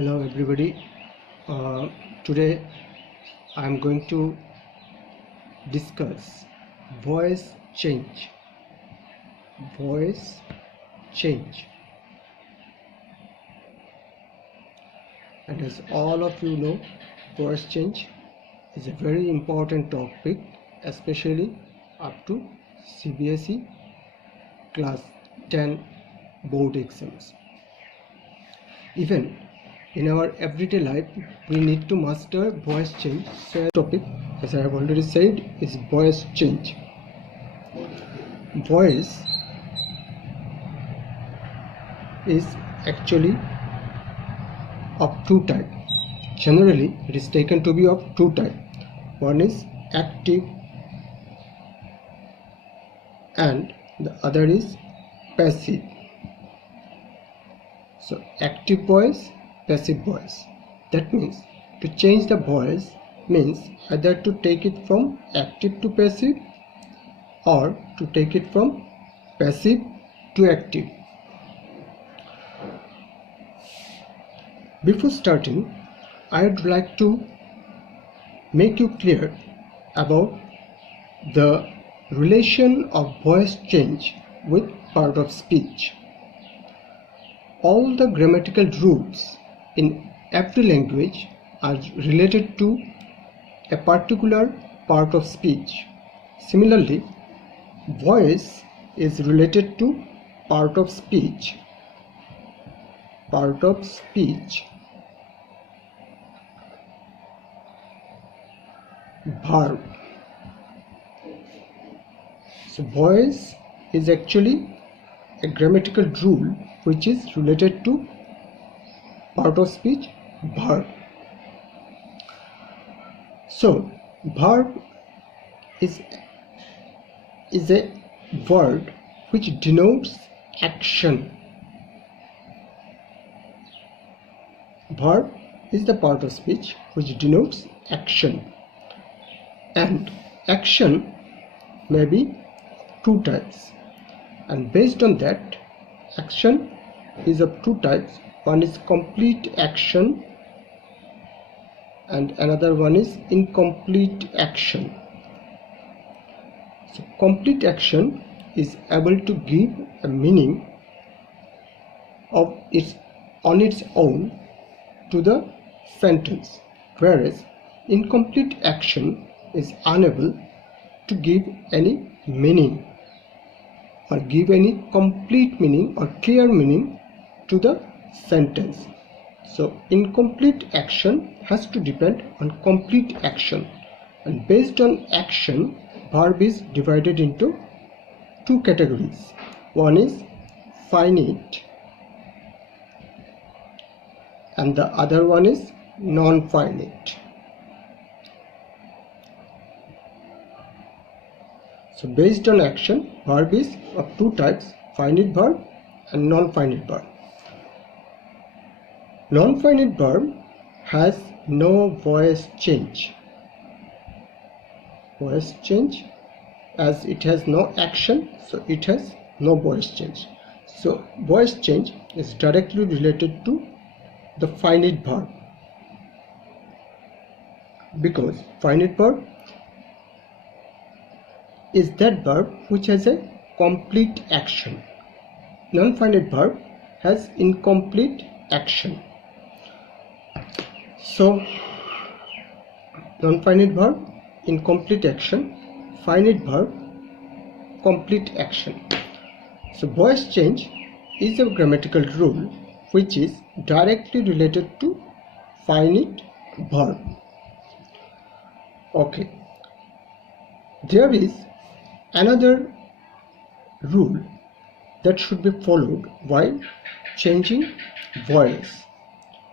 Hello everybody. Today I am going to discuss voice change. Voice change. And as all of you know, voice change is a very important topic, especially up to CBSE class 10 board exams. Even in our everyday life, we need to master voice change. So the topic, as I have already said, is voice change. Voice is actually of two types. Generally, it is taken to be of two types. One is active and the other is passive. So active voice, passive voice. That means to change the voice means either to take it from active to passive or to take it from passive to active. Before starting, I would like to make you clear about the relation of voice change with part of speech. All the grammatical rules in every language are related to a particular part of speech. Similarly, voice is related to part of speech. Verb. So voice is actually a grammatical rule which is related to part of speech, verb. So verb is a word which denotes action. Verb is the part of speech which denotes action, and action may be two types, and based on that, action is of two types. One is complete action and another one is incomplete action. So complete action is able to give a meaning on its own to the sentence, whereas incomplete action is unable to give any meaning or give any complete meaning or clear meaning to the sentence. So incomplete action has to depend on complete action, and based on action, verb is divided into two categories. One is finite and the other one is non-finite. So based on action, verb is of two types, finite verb and non-finite verb. Non-finite verb has no voice change. Voice change, as it has no action, so it has no voice change. So voice change is directly related to the finite verb, because finite verb is that verb which has a complete action. Non-finite verb has incomplete action. So non-finite verb, incomplete action; finite verb, complete action. So voice change is a grammatical rule which is directly related to finite verb. Okay. There is another rule that should be followed while changing voice.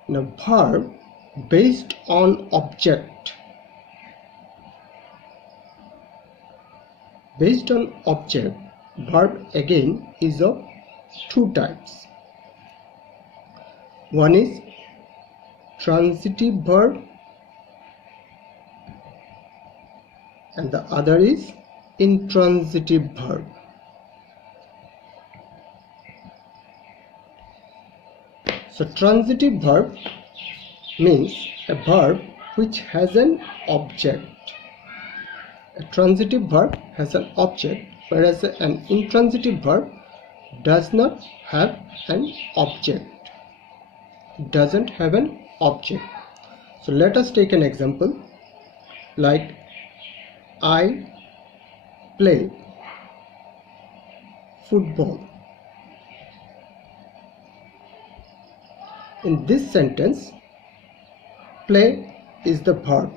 Now, verb based on object. Based on object, verb again is of two types. One is transitive verb and the other is intransitive verb. So transitive verb means a verb which has an object. A transitive verb has an object, whereas an intransitive verb does not have an object. It doesn't have an object. So let us take an example like I play football. In this sentence, play is the verb,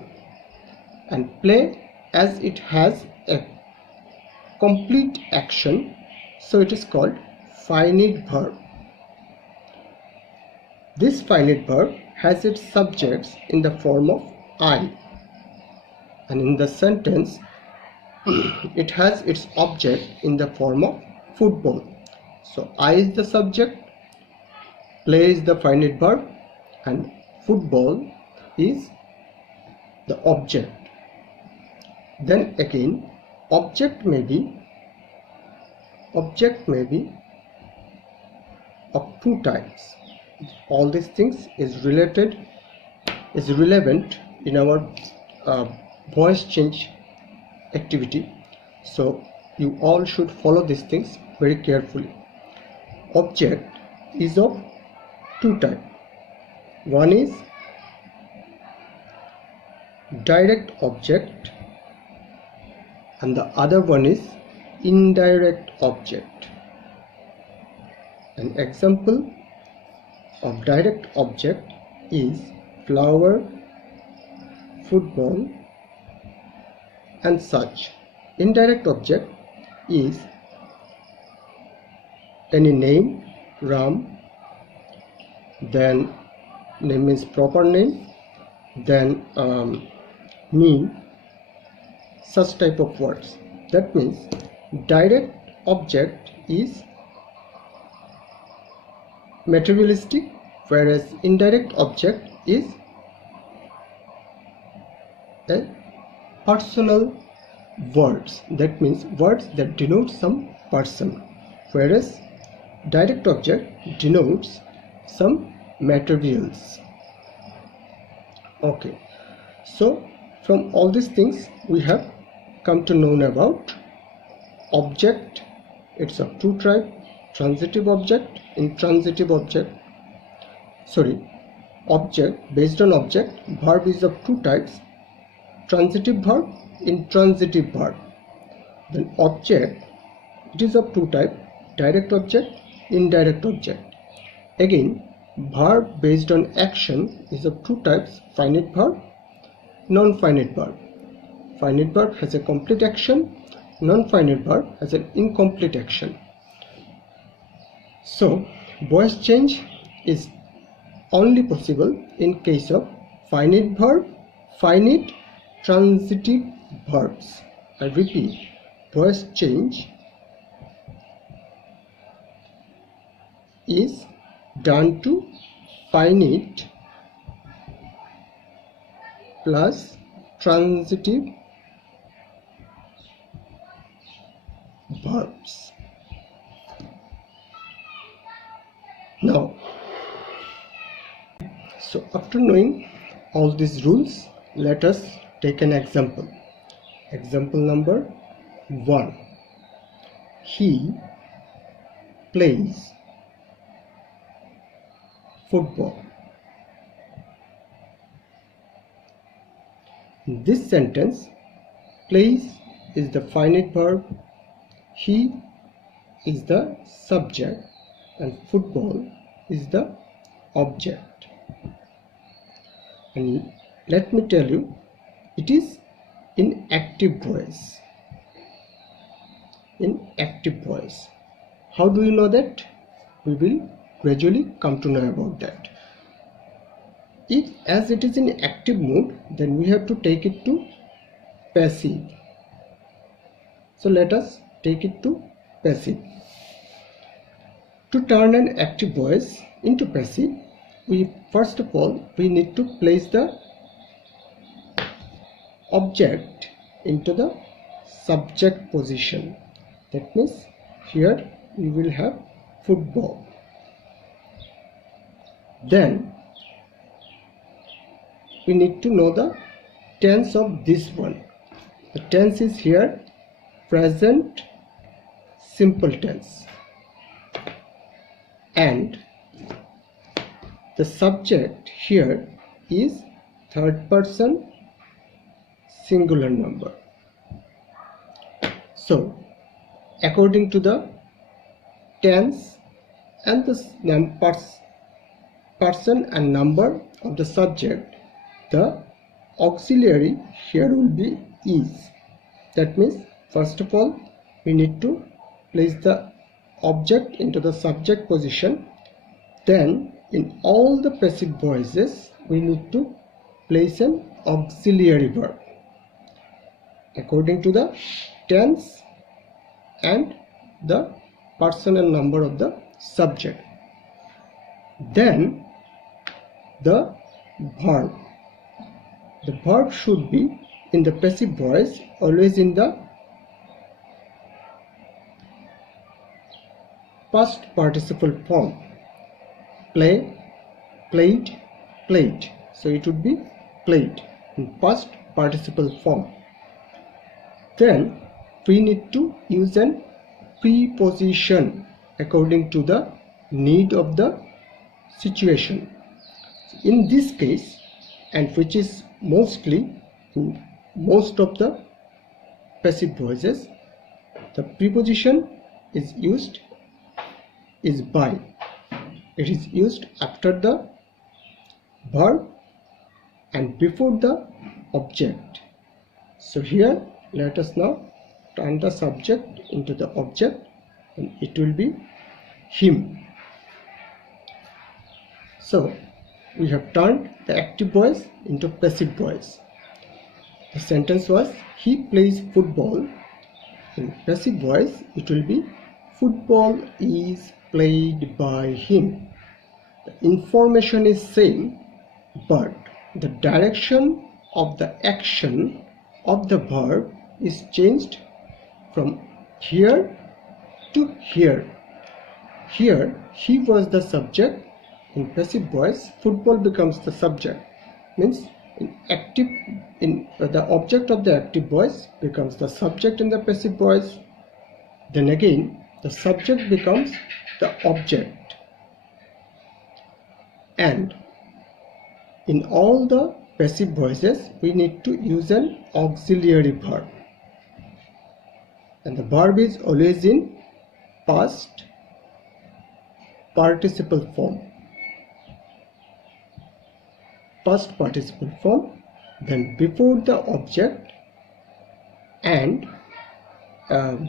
and play, as it has a complete action, so it is called finite verb. This finite verb has its subjects in the form of I, and in the sentence it has its object in the form of football. So I is the subject, play is the finite verb, and football is the object. Then again, object may be of two types. All these things is relevant in our voice change activity, so you all should follow these things very carefully. Object is of two types. One is direct object and the other one is indirect object. An example of direct object is flower, football, and such. Indirect object is any name, Ram, then name means proper name, then me, such type of words. That means direct object is materialistic, whereas indirect object is a personal words. That means words that denote some person, whereas direct object denotes some materials. Okay, so from all these things we have come to know about object. It's of two types: transitive object, intransitive object. Object based on object. Verb is of two types: transitive verb, intransitive verb. Then object, it is of two types: direct object, indirect object. Again, verb based on action is of two types: finite verb, non-finite verb. Finite verb has a complete action, non-finite verb has an incomplete action. So voice change is only possible in case of finite verb, finite transitive verbs. I repeat, voice change is done to finite plus transitive verbs. Now, so after knowing all these rules, let us take an example. Example number 1. He plays football. In this sentence, plays is the finite verb, he is the subject, and football is the object. And let me tell you, it is in active voice. In active voice. How do you know that? We will gradually come to know about that. As it is in active mode, then we have to take it to passive. So let us take it to passive. To turn an active voice into passive, first of all we need to place the object into the subject position. That means here we will have football. Then we need to know the tense of this one. The tense is here present simple tense, and the subject here is third person singular number. So according to the tense and the person and number of the subject, the auxiliary here will be is. That means first of all we need to place the object into the subject position. Then in all the passive voices we need to place an auxiliary verb according to the tense and the person and number of the subject. Then the verb. The verb should be in the passive voice always in the past participle form. Play, played, played. So it would be played in past participle form. Then we need to use an preposition according to the need of the situation. In this case, and which is mostly in most of the passive voices, the preposition is used is by. It is used after the verb and before the object. So here let us now turn the subject into the object, and it will be him. So we have turned the active voice into passive voice. The sentence was he plays football. In passive voice it will be football is played by him. The information is same, but the direction of the action of the verb is changed from here to here. Here he was the subject. In passive voice football becomes the subject, means the object of the active voice becomes the subject in the passive voice. Then again the subject becomes the object, and in all the passive voices we need to use an auxiliary verb, and the verb is always in past participle form. Past participle form, then before the object, and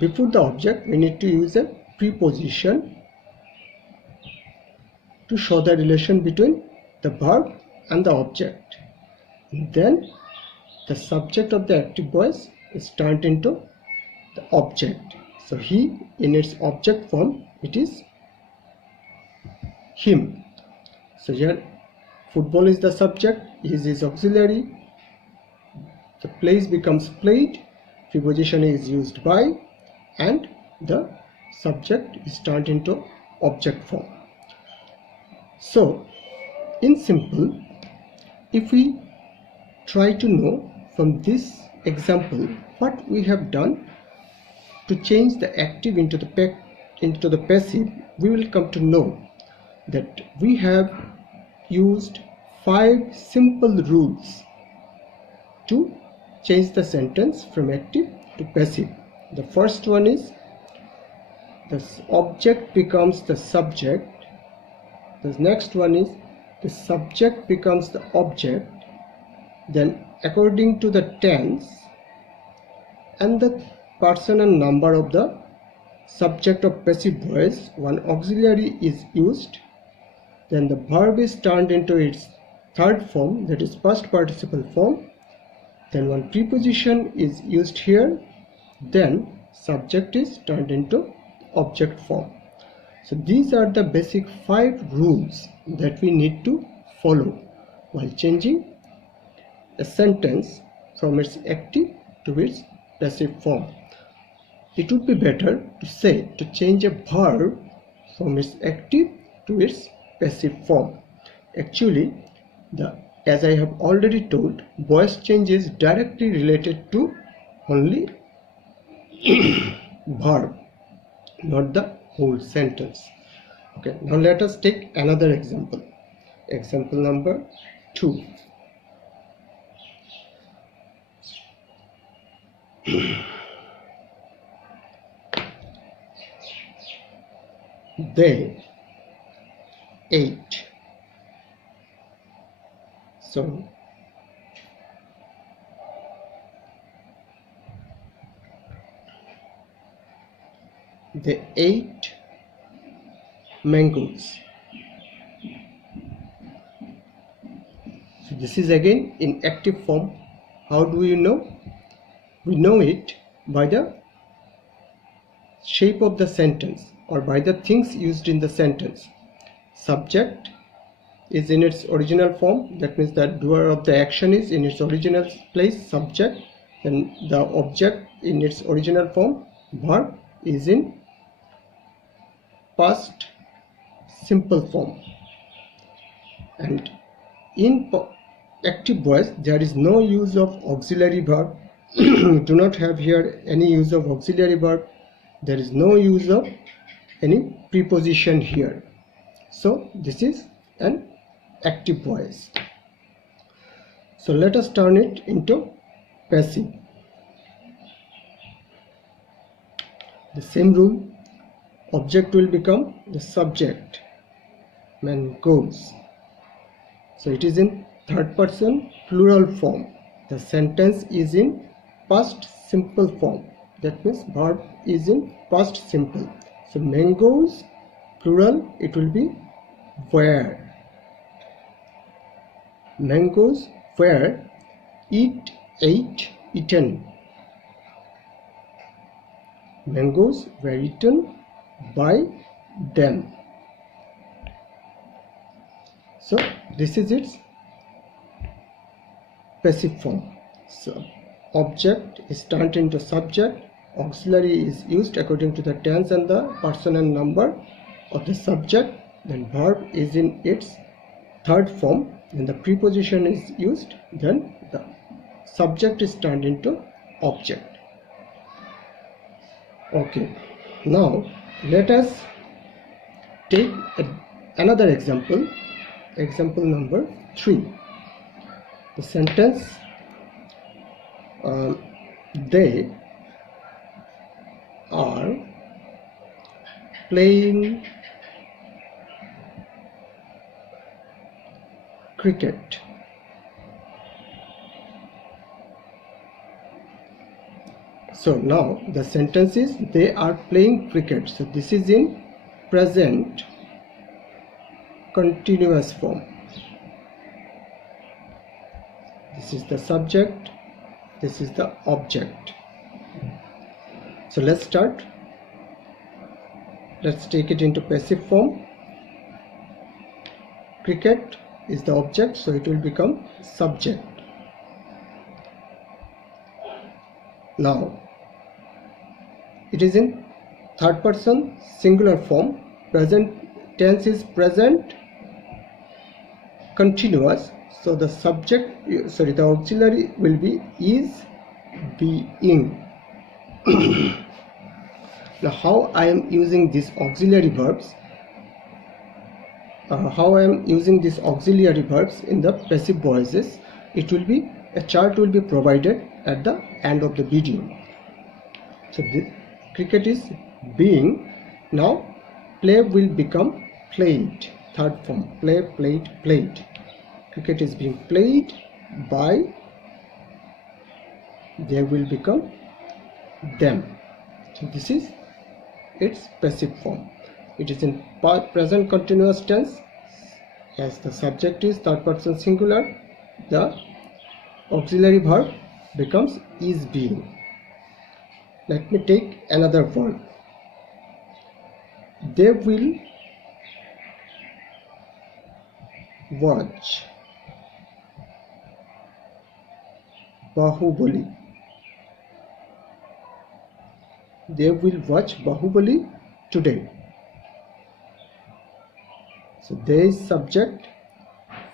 before the object we need to use a preposition to show the relation between the verb and the object. And then the subject of the active voice is turned into the object. So he, in its object form, it is him. So here football is the subject, is his auxiliary, the plays becomes played, preposition is used by, and the subject is turned into object form. So in simple, if we try to know from this example what we have done to change the active into the passive, we will come to know that we have used 5 simple rules to change the sentence from active to passive. The first one is the object becomes the subject. The next one is the subject becomes the object. Then according to the tense and the person and number of the subject of passive voice, one auxiliary is used. Then the verb is turned into its third form, that is past participle form. Then one preposition is used here. Then subject is turned into object form. So these are the basic 5 rules that we need to follow while changing a sentence from its active to its passive form. It would be better to say to change a verb from its active to its passive form. Actually, the as I have already told, voice change is directly related to only verb, not the whole sentence. Okay, now let us take another example. Example number 2. They ate. So they ate mangoes. So this is again in active form. How do you know? We know it by the shape of the sentence or by the things used in the sentence. Subject is in its original form, that means the doer of the action is in its original place, subject, and the object in its original form, verb, is in past simple form. And in active voice there is no use of auxiliary verb. Do not have here any use of auxiliary verb. There is no use of any preposition here. So this is an active voice. So let us turn it into passive. The same rule. Object will become the subject. Man goes. So it is in third person plural form. The sentence is in past simple form. That means verb is in past simple. So mangoes, plural, it will be were. Mangoes were, eat, ate, eaten. Mangoes were eaten by them. So this is its passive form. So object is turned into subject, auxiliary is used according to the tense and the person and number of the subject, then verb is in its third form, then the preposition is used, then the subject is turned into object. Okay, now let us take another example. Example number 3. The sentence they are playing cricket. So now the sentence is they are playing cricket. So this is in present continuous form. This is the subject, this is the object. So let's start. Let's take it into passive form. Cricket is the object, so it will become subject. Now it is in third person singular form. Present tense is present continuous, so the the auxiliary will be is, being. Now how I am using these auxiliary verbs, in the passive voices, it will be a chart will be provided at the end of the video. So the cricket is being. Now play will become played, third form, play, played, played. Cricket is being played by, they will become them. So this is its passive form. It is in present continuous tense, as the subject is third person singular, the auxiliary verb becomes is, being. Let me take another verb. They will watch Bahubali. They will watch Bahubali today. So there is subject,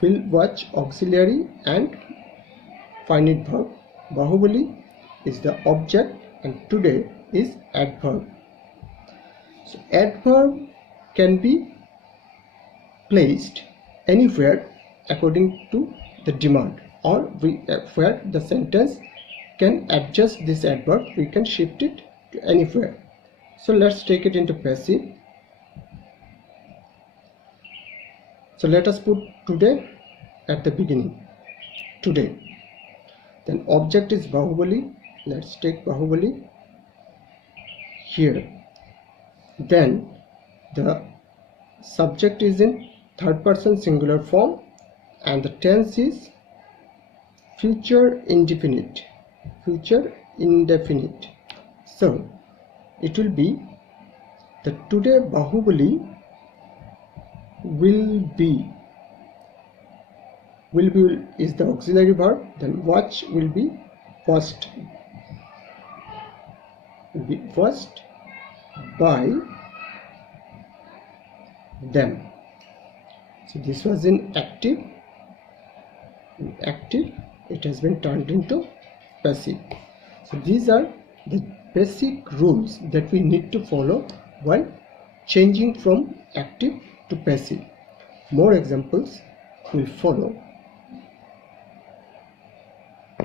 will watch auxiliary and finite verb. Bahubali is the object and today is adverb. So adverb can be placed anywhere according to the demand, or where the sentence can adjust this adverb, we can shift it to anywhere. So let's take it into passive. So let us put today at the beginning, today. Then object is Bahubali. Let's take Bahubali here. Then the subject is in third person singular form and the tense is future indefinite. Future indefinite. So it will be the today Bahubali will be is the auxiliary verb, then watch will be watched, by them. So this was in active. It has been turned into passive. So these are the basic rules that we need to follow while changing from active to passive. More examples will follow